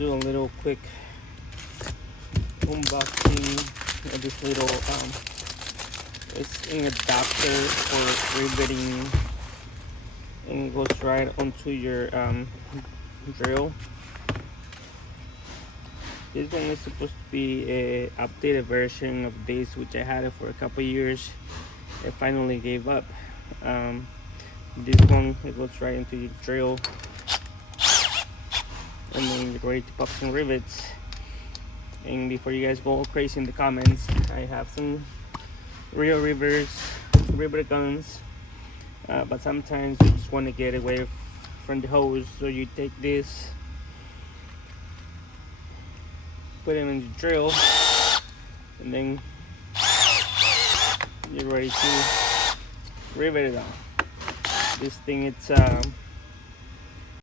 do a little quick unboxing of this little it's an adapter for riveting, and it goes right onto your drill. This one is supposed to be a updated version of this, which I had it for a couple years. I finally gave up. This one, it goes right into your drill, and then you're ready to pop some rivets. And before you guys go all crazy in the comments, I have some real rivet guns, but sometimes you just want to get away from the hose, so you take this, put them in the drill, and then you're ready to rivet it on. This thing, it's